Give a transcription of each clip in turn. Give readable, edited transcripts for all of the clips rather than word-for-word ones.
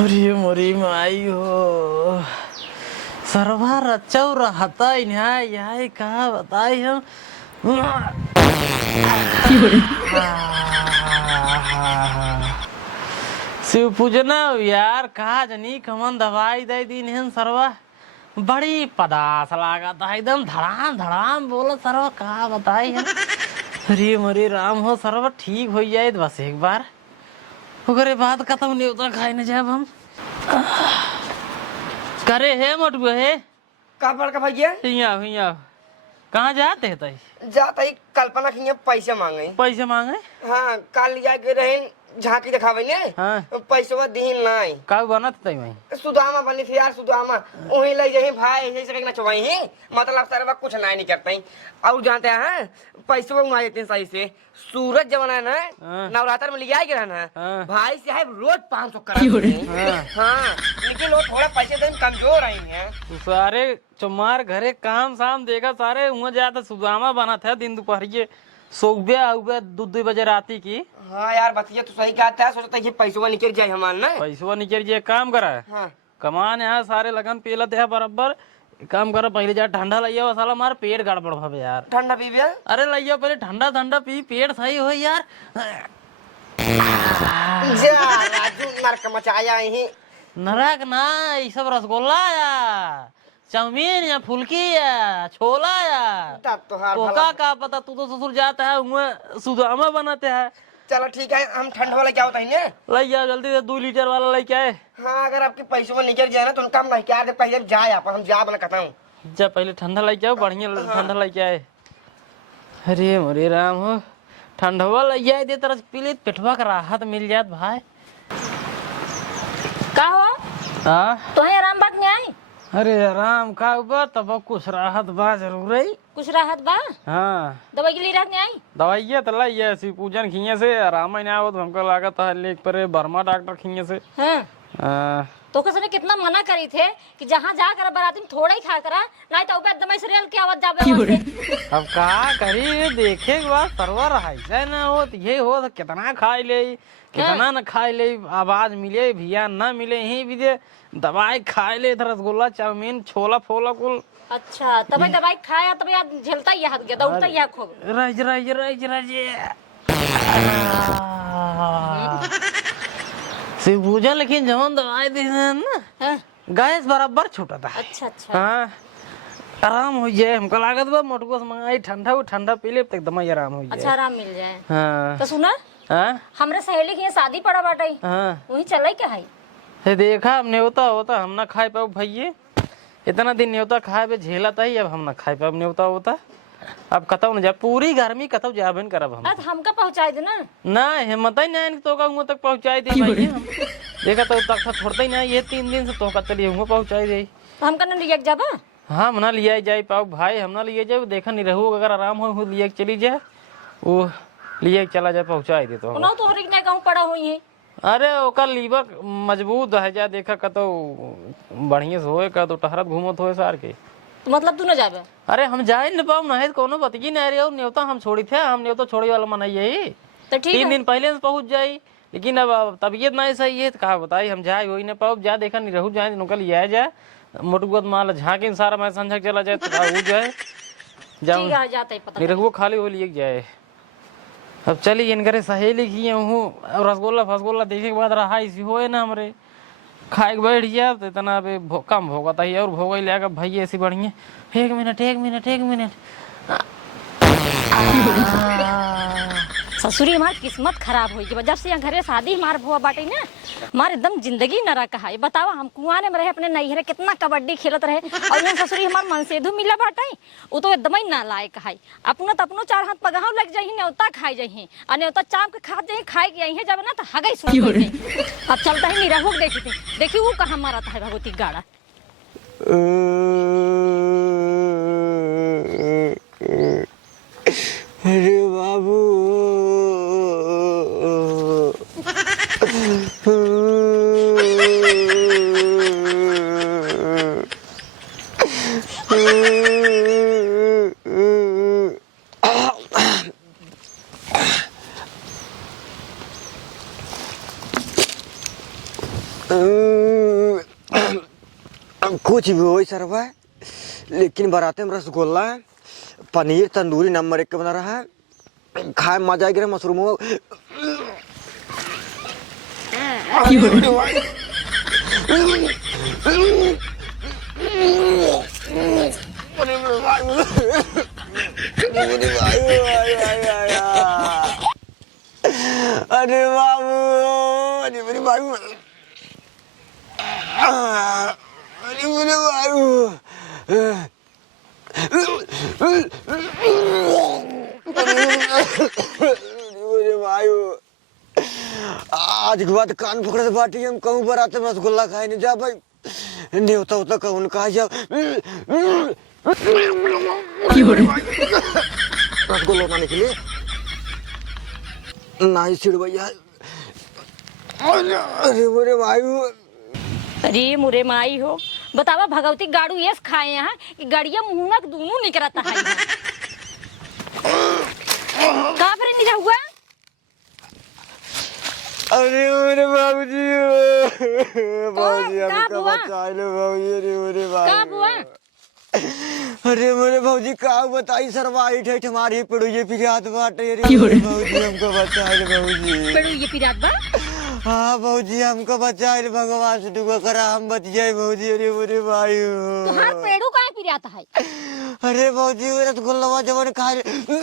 अरे मोरी माई हो सरवा रचौ रहता है कहा बताई हम। शिव पूजना यार कहा जनी कमन दवाई दे दी नहीं सरवा बड़ी पदास लागा था एकदम धड़ाम धड़ाम बोला सरवा कहा बताई हम। अरे मोरी राम हो सरवा ठीक हो जाए बस एक बार ओकरे बाद खत्म नहीं होता खाए न जाब हम करे है मोटुआ है का बड़का भैया हिया कहाँ जाते है तई जाता ही कल्पना खिया पैसे पैसे मांगे हाँ काल लिया के रहे झांकी दिखावे ने हाँ पैसा दीन नहीं का बनत तई वही सुदामा बनी थी यार सुदामा वही ले जाए भाई ऐसे से नचवाई ही मतलब सरवा कुछ नहीं करते और जानते हैं पैसे उड़ा देते हैं सही से सूरज जमाना है ना नवरात्र में लिया के रहना हाँ। भाई साहब रोज 500 करा हाँ लेकिन वो थोड़ा पैसे देने में कमजोर आई है सारे चुमार घरे काम शाम देगा सारे वहाँ जाता सुदामा बना था दिन दोपहर सुबह 2 बजे राती की। हाँ यार बतिया तो सही कहता है सोचता है पैसा निकल जाए हमारे ना पैसा निकल जाए काम करा है हाँ कमान यहाँ सारे लगन पेलत है बराबर काम करो पहले जा ठंडा लिया साला मार पेट गड़बड़ भवे यार ठंडा पी बिया अरे लिया पहले ठंडा पी पेट सही हो यार। जा राजू नरक मचाया ही नरक ना ये सब रसगुल्ला या चाउमीन या फुल्की या छोला या तब तो हार कोका का पता तू तो ससुर जाता है वहाँ सुदामा बनाते हैं। चलो ठीक है हम ठंडा वाला क्या होता है ना ले जाओ जल्दी से 2 लीटर वाला लेके आए। हाँ अगर आपके पैसों में निकल जाए ना तो उनका हम क्या पहले जाए आप हम जा बना कहता हूँ जा पहले ठंडा लेके आओ बढ़िया ठंडा लेके आए। अरे मोरे राम हो ठंडवा ले आए दे तरह पी ले पेटवा का राहत मिल जात भाई का हो हाँ तो है आराम बात नहीं आई अरे आराम का बा तब कुछ राहत बा जरूर है कुछ राहत बा हाँ दवाई के लिए रात नहीं आई दवाइया तो लाई शिव पूजन खिए से आराम ही नहीं आवत हमको लागत है लेक पर बर्मा डॉक्टर खिए से हाँ तो कसने कितना मना करी थे कि जहाँ जा कर बराती में थोड़ा ही खा करा नहीं तो ऊपर दवाई सीरियल की आवाज जावे अब कहा करी देखे के बाद सरवर है ना हो तो ये हो तो कितना खाई ले कितना न खाई ले आवाज मिले भिया न मिले यही भी दे दवाई खाए ले रसगुल्ला चाउमीन छोला फोला कुल अच्छा तब दवाई खाया तब याद झेलता ही हाथ गया दौड़ता ही खूब रज रज रज रज शिव पूजन लेकिन जवन दवाई दी ना गैस बराबर छूटा था। अच्छा अच्छा हाँ आराम हो जाए हमको लागत बा मोटको से मंगाई ठंडा पी ले तक दम आराम हो जाए। अच्छा आराम मिल जाए हाँ तो सुना हाँ हमरे सहेली की शादी पड़ा बाटे हाँ वही चल क्या है ये देखा अब न्योता होता हम ना खाए पाओ भैये इतना दिन न्योता खाए पे झेला था ही अब हम ना खाए पाओ न्योता होता अब कतौ न जा पूरी गर्मी कतौ जाबन करब हम हमका पहुंचाई दे ना हिम्मत ही नहीं तो का उहाँ तक पहुंचाई दे भैये हम देखा तो तक छोड़ते ही ना ये 3 दिन से तो का चलिए उहाँ पहुंचाई दे हमका न लिया जाबा हाँ मना लिया जाए पाओ भाई हम ना लिए जाए देखा नहीं रहू अगर आराम हो लिए चली जाए वो लिए चला जाए पहुंचाई दे तो ना तो हरिक नहीं कहूं पड़ा हुई है अरे ओकर लीवर मजबूत है जा देखा कतो बढ़िया से होए का तो टहरत घूमत होए सार के तो मतलब तू न जाबे अरे हम जाए न पाऊ नहीं कोनो बतगी नहीं रहे न्योता हम छोड़ी थे हम न्योता छोड़ी वाला मनाई यही तो ठीक 3 दिन पहले से पहुंच जाई लेकिन अब तबीयत नहीं सही है तो कहा बताई हम जाए वही न पाऊ जा देखा नहीं रहू जाए निकल लिया जाए मोटुगत माल झाँके सारा मैं संझा चला जाए तो हो जाए जाओ जाता ही पता नहीं रहू खाली हो लिए जाए। अब चलिए इनकरे सहेली की हूँ रसगुल्ला फसगुल्ला देखे के बाद रहा इसी होए ना हमरे खाए के बैठ गया तो इतना अभी कम भोगता ही और भोग लिया भाई ऐसी बढ़िया 1 मिनट ससुरी हमार किस्मत खराब हुई की जब से यहाँ घरे शादी हमार हुआ बाटे ना हमार एकदम जिंदगी नरक है बतावा हम कुआं में रहे अपने नैहरे कितना कबड्डी खेलत रहे और यहाँ ससुरी हमार मन सेधु मिला बाटे वो तो एकदम ही ना लायक है अपनो तो अपनो 4 हाथ पगाव लग जाही न्योता खाई जाही और न्योता चाप के खा जाही खाए के यहीं जब ना तो हगई सुन अब चलता ही नहीं रहू देखी वो कहाँ मारता है भगवती गाड़ा अरे बाबू कुछ भी हो सरवा, लेकिन बाराते में रसगुल्ला है, पनीर तंदूरी नंबर 1 का बना रहा है, खाए मजा आएगा मशरूमों। अरे बाबू, अरे मेरी बाबू, अरे मेरे बाबू, मेरे बाबू, आज के बाद कान पकड़े से बाटी हम कहूँ पर आते रसगुल्ला खाए नहीं जा भाई, नहीं होता होता कहूँ कहा जा रसगुल्ला खाने के लिए नहीं सिड़ भैया। अरे मेरे भाई, अरे मुरे माई हो, बतावा भगवती गाड़ू ये खाए हैं कि गड़िया मुहनक दोनों निकलता है। कहाँ पर नहीं हुआ? अरे मेरे बाबूजी, बाबूजी हमको बचा लो बाबूजी, अरे मेरे बाबू, अरे मेरे बाबूजी का बताई सरवाई ठेठ हमारी पिड़ुए पिरात बाटे, अरे बाबूजी हमको बचा लो बाबूजी, पिड़ुए पिरात बा? हाँ बाबूजी हमको बचा लो, भगवान से दुआ करा हम बच जाए बाबूजी, अरे मेरे भाई। तुम्हारा पेड़ू कहाँ पिराता है? अरे बाबूजी मेरा तो गुल्लवा जवन खा ले, अरे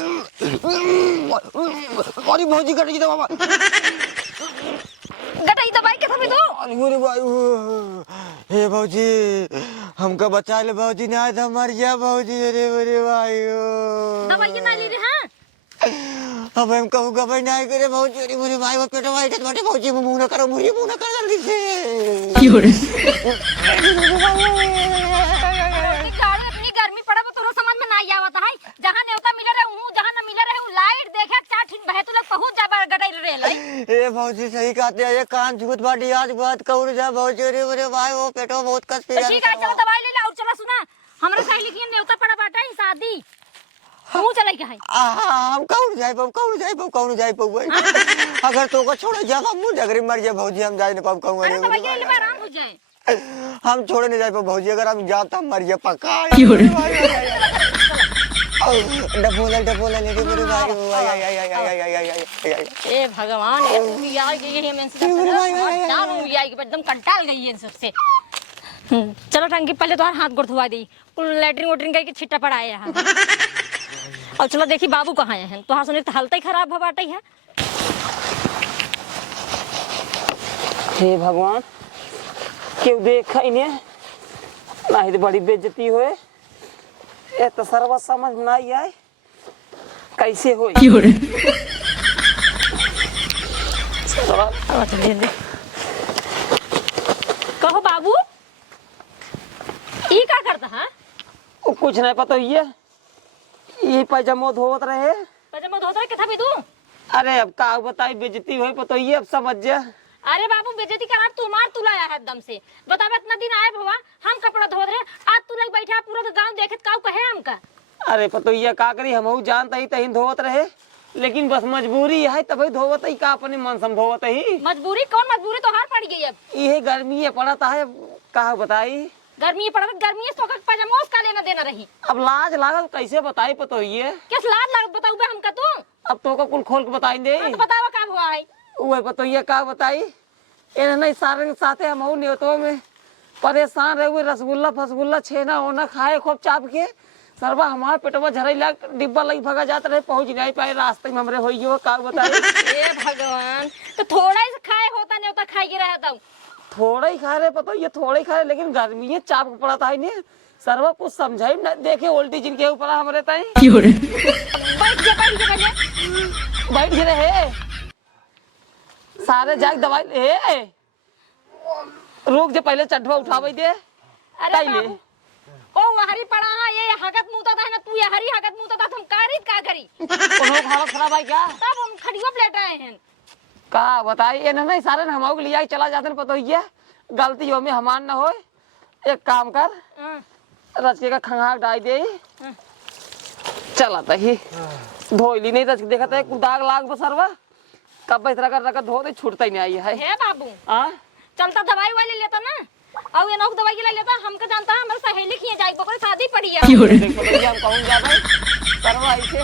बाबूजी कट गई बाबा, गटाई दवाई के थमी दो। अरे मेरे भाई, हे बाबूजी हमको बचा ले बाबूजी, नहीं तो मर गया बाबूजी, अरे मेरे भाई। दवाई ना ले रहे हैं? अब हम कहूँगा भाई नहीं करे बाबूजी, अरे मेरे भाई वो पेटो भाई बाटे बाबूजी, मुंह ना करो, मुझे मुंह ना कर जल्दी से। अपनी गर्मी पड़ा तो थोड़ा समझ में नहीं आवता है, जहाँ न्योता मिले रहे हूँ, जहाँ न मिले रहे हूँ, लाइट देखे चार ठीक बहे तो लोग पहुँच जा गटाई रहे। ए बाबूजी सही कहते हैं, ये कान झूठ बाटी आज बात कहूँ जा बाबूजी, अरे मेरे भाई वो पेटो बहुत कस पी रहा है। ठीक है चलो दवाई ले ला और चला सुना, हमारे सहेली की न्योता पड़ा बाटा है शादी, तू चले क्या है? हम कौन जाए पाऊ, कौन जाए पाऊ, कौन जाए पाऊ भाई, अगर तो को छोड़ जा हम मुझे अगर मर जाए बाबूजी, हम जाए नहीं पाऊ कहूँ, अरे दवाई ले ले आराम हो जाए। हम छोड़े नहीं जाए पाऊ बाबूजी, अगर हम जाते हम मर जाए पक्का। डबोला डबोला ले मेरे भाई, ए भगवान, ये यार ये मैं से एकदम कंटाल गई है इन सबसे। चलो टंकी पहले तो हाथ गोड़ धुआ दी, लेटरिन वोटरिन करके छिट्टा पड़ा है यहाँ। और चलो देखी बाबू कहाँ हैं, तो सुने तो हालत ही खराब हो बाटे है। हे भगवान, क्यों देखा इन्हें, नहीं तो बड़ी बेइज्जती हुए, ये तो सर्व समझ में नहीं आए कैसे हो। कहो बाबू, ये क्या करता है? कुछ नहीं पता ये पैजामा धोत रहे। पैजामा धोता है किथा भी तू? अरे अब का बताई, बेइज्जती हुई पता ये अब समझ जा। अरे बाबू बेइज्जती करा तुम्हार तुलाया है एकदम से, बतावे इतना दिन आए भवा हम कपड़ा धो रहे, आज तू लग बैठा पूरा तो गांव देखे काऊ कहे हमका। अरे पतो ये का करी, हम जानता ही तही धोवत रहे, लेकिन बस मजबूरी है तभी धोवत ही, का अपने मन सम धोवत ही। मजबूरी कौन मजबूरी, तो हार पड़ गई अब। ये गर्मी है पड़ता है, कहा बताई गर्मी पड़ा, गर्मी तो पैजामा उसका लेना देना रही। अब लाज लागल कैसे बताई पतो ये, किस लाज लागत बताऊ बे हमका तू? अब तो कुल खोल के बताई दे। तो बतावा का हुआ है? वो पतो ये का बताई, इन नहीं सारे साथे हम न्योतो में परेशान रहे हुए, रसगुल्ला फसगुल्ला छेना ओना खाए खूब चाप के, सरवा हमारे पेटवा झरैला डिब्बा लगी भगा जाते रहे, पहुंच नहीं पाए, रास्ते में हमरे होई हो का बताई। ए भगवान, तो थोड़ा ही खाए होता नहीं होता खाई के रहता हूँ, थोड़ा ही खा रहे पतो ये, थोड़ा ही खा रहे, लेकिन गर्मी है चाप पड़ा था इन्हें, सरवा कुछ समझाई न देखे, उल्टी जिनके ऊपर हमारे ताई। बैठ गए रहे सारे जाग दवाई ले, रुक जे पहले चटवा उठावे दे। अरे बाबू, ओ हरी पड़ा है, ये हगत मुंहता था ना, तू ये हरी हगत मुंहता था, तुम करी का करी? कोनो हालत खराब है क्या? तब हम खड़ियो प्लेट आए हैं। का बताई, ये नहीं सारे हम के लिया चला जाते पता ये, गलती हो में हमान ना हो, एक काम कर रचके का खंगाक डाल दे, चला ही धोइली नहीं रच देखा था दाग लाग बसरवा, कब इस तरह का धो दे छूटता ही नहीं आई है। हे बाबू, हाँ चलता दवाई वाले लेता ना, और ये नौक दवाई ले लेता हमका जानता है हमारे सहेली की जाई बकरे शादी पड़ी है। देखो भैया हम कहूँ जा भाई सरवा ऐसे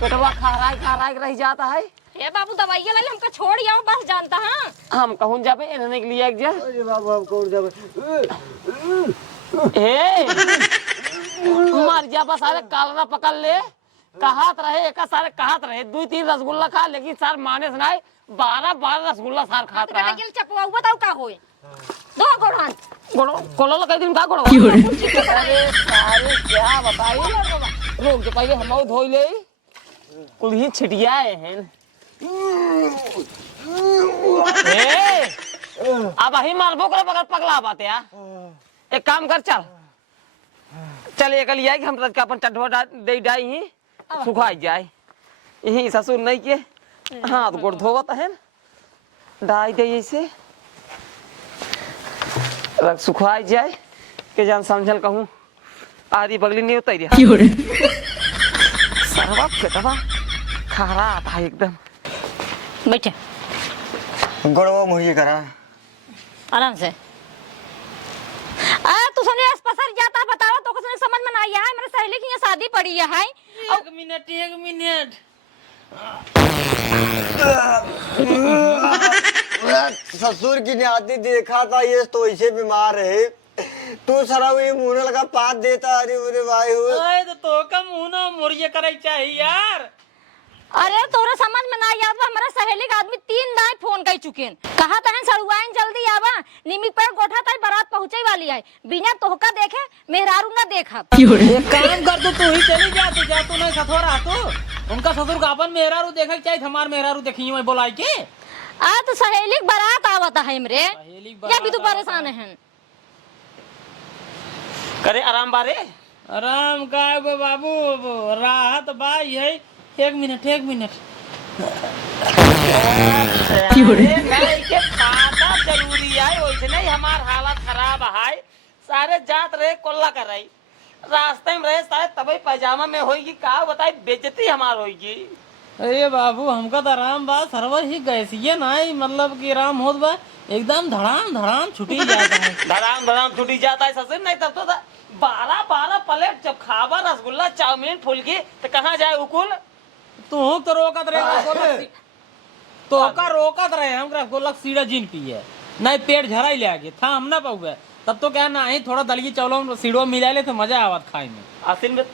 पेटवा खा रहा रह जाता है। हे बाबू दवाई ले ले हमका छोड़ आओ बस जानता हां हम कहूँ जा भाई इन्होंने के लिए एक जा अरे बाबू हम कौन जावे ए मार जा बस सारे कालरा पकड़ ले कहात रहे एक सारे कहात रहे 2-3 रसगुल्ला खा लेकिन सर माने सुनाए 12 रसगुल्ला सार खात रहा गिल चपवा बताओ का होए दो गोड़ान गोड़ो कोलो कई दिन का गोड़ो अरे सारे क्या बताई रोक जो पहले हम धोई ले कुल ही छिटिया हैं ए अब ही मारबो करे बगल पगला बात या एक काम कर चल एक लिया कि हम रज का अपन चढ़ो दे डाई ही सुखाई जाए यही ससुर नहीं के हाथ गोड़ धोवत है डाई दे ऐसे रख सुखाई जाए के जान समझल कहूँ आधी बगली नहीं उतर सरवा पेटवा खारा आता है एकदम बैठे गड़वा मुझे करा आराम से तू सुने पसर जाता बताओ तो कुछ समझ में नहीं आया मेरे सहेली की यहाँ शादी पड़ी है। एक मिनट ससुर की नाती देखा था ये तो ऐसे बीमार है तू सारा ये मुंह लगा पात देता अरे अरे भाई ओए तो का मुंह ना मुर्गे करे चाहिए यार। अरे तोरा समझ में ना याद बा हमारा सहेली का आदमी 3 दाई फोन कर चुके कहा तहन सड़ुआइन जल्दी आवा निमी पर गोठा तक बारात पहुंचे वाली है बिना तोहका देखे मेहरारू ना देखा। एक काम कर तू ही चली जा तू नहीं सथोरा तो उनका ससुर का अपन मेहरारू देखे चाहिए हमार मेहरारू देखी मैं बोलाई के आ तो सहेली बारात आवता है हमरे या भी तू परेशान है करे आराम बारे आराम का बाबू राहत बाई है। एक मिनट के फायदा जरूरी है वैसे नहीं हमार हालत खराब है सारे जात रहे कोल्ला कर रही रास्ते में रहे सारे तभी पैजामा में होगी का बताई बेइज्जती हमार होगी। अरे बाबू हमका तो आराम बा सरवर ही गैसीय नहीं मतलब कि आराम होत बा एकदम धड़ाम छुटी जाता है धड़ाम छुटी जाता है ससुर नहीं तब तो 12 प्लेट जब खावा रसगुल्ला चाउमीन फुल्की तो कहाँ जाए उकुल तू तो रोकत रहे तो का रोकत रहे हम रसगुल्ला सीधा जीन पिए नहीं पेट झराई ले आगे था हम ना पाऊंगे तब तो क्या ना थोड़ा दलगी चावलों सीढ़ो मिला ले तो मजा आवत खाए में असिल में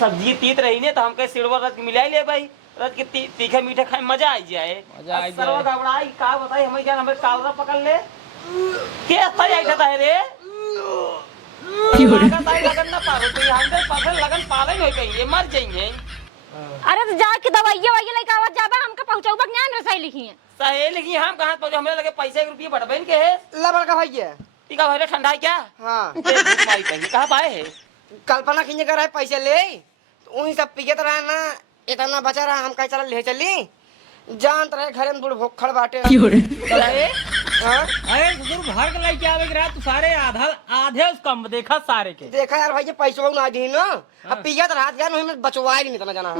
सब्जी तीत रही ने तो हम कहे सीढ़ो रस मिला ले भाई रस के तीखे मीठे खाए मजा आ जाए सरवा घबराई का बताई हमें क्या हमें कालरा पकड़ ले के अच्छा जाता है रे लगन ना पारो तो 100% लगन पाले नहीं कहीं ये मर जाएंगे। अरे तो जाके दवाइयां वाइया लेके आवत जाबा हमका पहुंचाऊबा ज्ञान रे सही लिखी है सही लिखी हम कहां पहुंचे हमें लगे पैसे के रुपये बढ़बेन के है लबड़ का भैया टीका भरे ठंडा है क्या हाँ मारी कहीं कहां पाए है कल्पना खींचे कर रहा है पैसे ले तो वही सब पियत रहा ना इतना बचा रहा हम कहीं चला ले चली जानत रहे घरे में बूढ़ भोखड़ बाटे हाँ? अरे ससुर भर के लेके आवे रहा तू सारे आधे उस कम देखा सारे के देखा यार भाई पैसों ना दी ना अब पियत रहा यार वही में बचवाई नहीं इतना जाना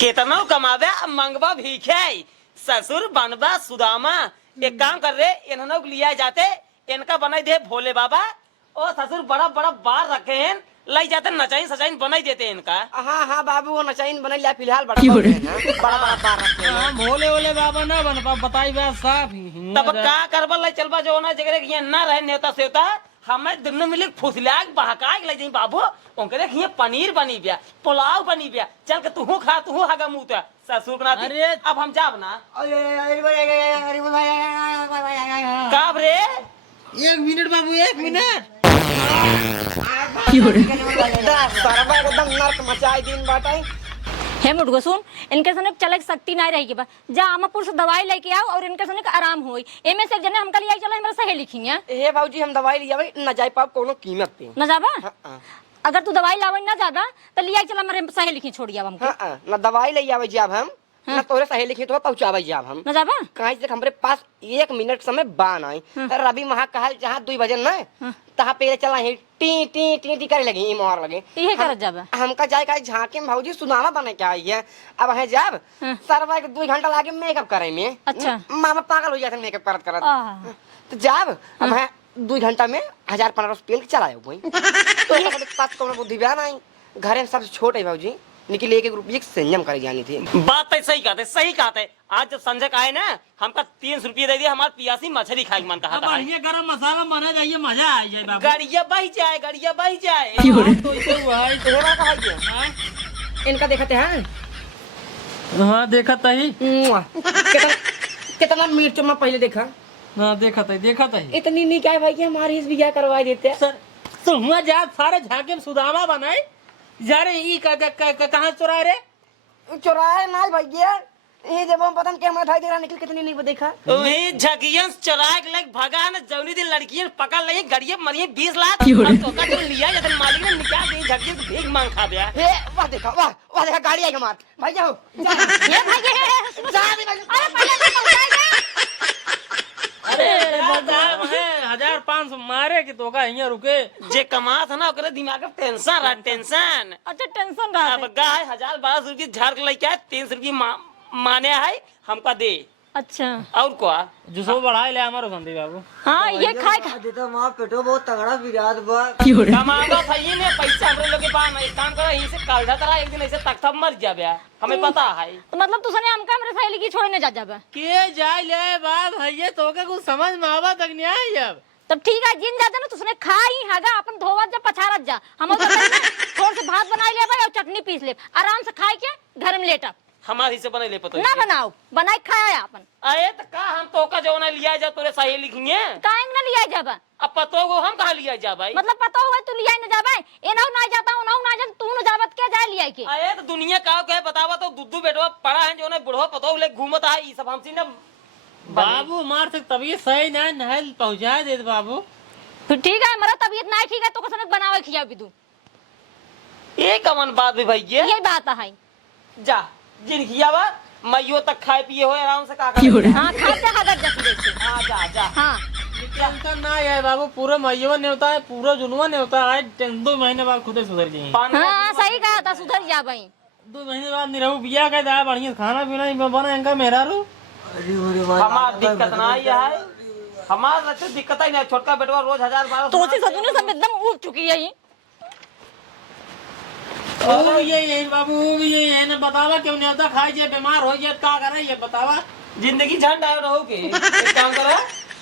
केतना कमावे अब मंगवा भीखे ससुर बनबा सुदामा एक काम कर रे इन्होंने लिया जाते इनका बनाई दे भोले बाबा और ससुर बड़ा बार रखे हैं लाई जाते नचाइन सचाइन बनाई देते हैं इनका हाँ बाबू वो नचाइन बना लिया फिलहाल बड़ा बार रखते हैं भोले ओले बाबा ना बन पा बताई बात साफ तब का करबा लाई चलबा जो ना जगह ये ना रहे नेता सेवता हमें दोनों मिले फुसलाग बहकाग ले जाई बाबू उनके देख ये पनीर बनी बिया पुलाव बनी बिया चल के तू खा तू हागा मुंह ससुर ना अरे अब हम जाब ना का रे 1 मिनट बाबू 1 मिनट सरबा एकदम नर्क मचाई दिन बाटे हे मुर्गो सुन इनके सने चले शक्ति नहीं रहेगी बा जा अमापुर से दवाई लेके आओ और इनके सने आराम होई एमे से जने हमका लिया चला हमरा सहे लिखी है हे बाबूजी हम दवाई लिया भाई न जाय पाप कोनो कीमत पे न जाबा अगर तू दवाई लावे ना ज्यादा तो लिया चला मेरे सहे लिखी छोड़ दिया हमको न दवाई ले आवे जाब हम न तोरे सहेली के तो पहुंचावे जाब हम न जाबा कहीं तक हमरे पास 1 मिनट समय बान आई रवि महा कहल जहां 2 बजे न तहां पे चला है टी टी टी टी करे लगी मोहर लगे इहे करत जाबा हमका जाय का झांके में भौजी सुनामा बने के आई है अब है जाब सरवा के 2 घंटा लागे मेकअप करे में अच्छा मामा पागल हो जाते मेकअप करत तो जाब अब है 2 घंटा में 1000-1500 पेल चलाए वही तो ये पास कोनो बुद्धि बया नहीं घरे में सबसे छोट है बाबूजी निकल 1 रुपये की संयम करे जानी थी। बात तो सही कहते। आज जब संजय का है ना हमका 300 रुपये दे दिया, हमारे पियासी मछली खाए मन कहा था। बढ़िया गरम मसाला बना जाइए, मजा आ जाए बाबू। गड़िया बह जाए। तो इसे हुआ है तो होगा कहा ये हाँ? इनका देखते हैं हाँ देखा ही। कितना मिर्च मैं पहले देखा। हाँ देखा ही। इतनी नहीं क्या भाई कि हमारी इस बिया करवा देते हैं। सर तो हुआ जा सारे झाके में सुदामा बनाए जा रे ई कहाँ चुरा रे चुराए ना भैया ये जब हम पता नहीं क्या भाई दे रहा निकल कितनी नहीं देखा। वही झगियन चराग लग भगा न जौनी दिन लड़कियन पकड़ लगी गड़िया मरिए 20 लाख हम तो का जो लिया जब मालिक ने निकाल दी झगियन तो भीख मांग खा गया। ए वाह देखा गाड़ी आई हमार भाई जाओ ये भाई जा दे भाई अरे पहले तो पहुंचाएगा। अरे बादाम है 1500 मारे कि तो का यहाँ रुके जे कमा था ना ओकरे दिमाग में टेंशन अच्छा टेंशन रहा अब गाय 1000-1200 रुपये झाड़ के लेके आए 300 रुपये माने है हमका दे। अच्छा और क्या जुसो बढ़ाए ले हमारो संदीप बाबू। हाँ ये खाए देता माँ पेटो बहुत तगड़ा बिराद बा। कमागा था ये ने पैसा हमरे लोग के पास नहीं काम करा यहीं से काल्धा करा एक दिन ऐसे तख्ता मर जाबे हमें पता है। तो मतलब तू सने हमका हमरे सहेली की छोड़ने जा जाबे के जाए ले बात भैया तो का कुछ समझ में आवा तक नहीं आई अब। तब ठीक है जिन जाते ना तुसने खाई हागा अपन धोवत जा पछारत जा हम थोड़ा से भात बनाई ले भाई और चटनी पीस ले आराम से खाए के घर में लेटा हमारी से बने ले पता ना बनाओ बनाई खाया अपन अरे तो का हम तो का जो ना लिया जा तोरे सही लिखेंगे काहेंग ना लिया जाबा अब पतो को हम कहा लिया जा भाई मतलब पता हुआ तू लिया न जाबे एनाउ ना जाता हूं ना जा तू न जावत के जा लिया के अरे तो दुनिया का कहे बतावा तो दुद्दू बेटवा पड़ा है जो ना बुढ़वा पतो ले घूमता है ये सब हमसी ना बाबू मार तक तबीयत सही ना नहल पहुंचा दे बाबू। फिर ठीक है मेरा तबीयत नहीं ठीक है तो कसने बनावे खिया भी तू ये कमन बात भी भाई यही बात है। जा जिन खियावा मैयो तक खाए पिए हो आराम से का कर हां खाते हदर जैसे देखे हां जा हां टेंशन ना है बाबू, पूरा मईवा नहीं होता है, पूरा जुनवा नहीं होता है। 2 महीने बाद खुद ही सुधर जाएंगे। हां सही कहा था सुधर जा भाई 2 महीने बाद नहीं रहू बिया का दा बढ़िया खाना पीना ही बना इनका मेरा रू। हमार दिक्कत ना है हमार तो दिक्कत ही नहीं छोटका बेटवा रोज 1000-1200 तो सी सदुने सब एकदम उब चुकी है ये ओ ये बाबू ये है ना बतावा क्यों नहीं होता खाई जे बीमार हो जाए का करे ये बतावा। जिंदगी झंड आयो रहो के एक काम करे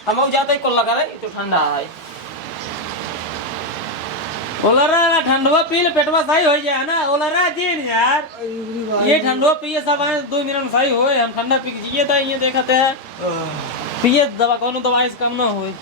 हम जाते ही कोल्ला करे तो ठंडा है ओलरा ठंडवा पी ले पेटवा सही हो जाए ना ओलरा जीन यार ये ठंडवा पिए सब 2 मिनट में सही होए हम ठंडा पी जिए था ये देखते हैं पिए दवा कोनो दवाई से कम ना होए।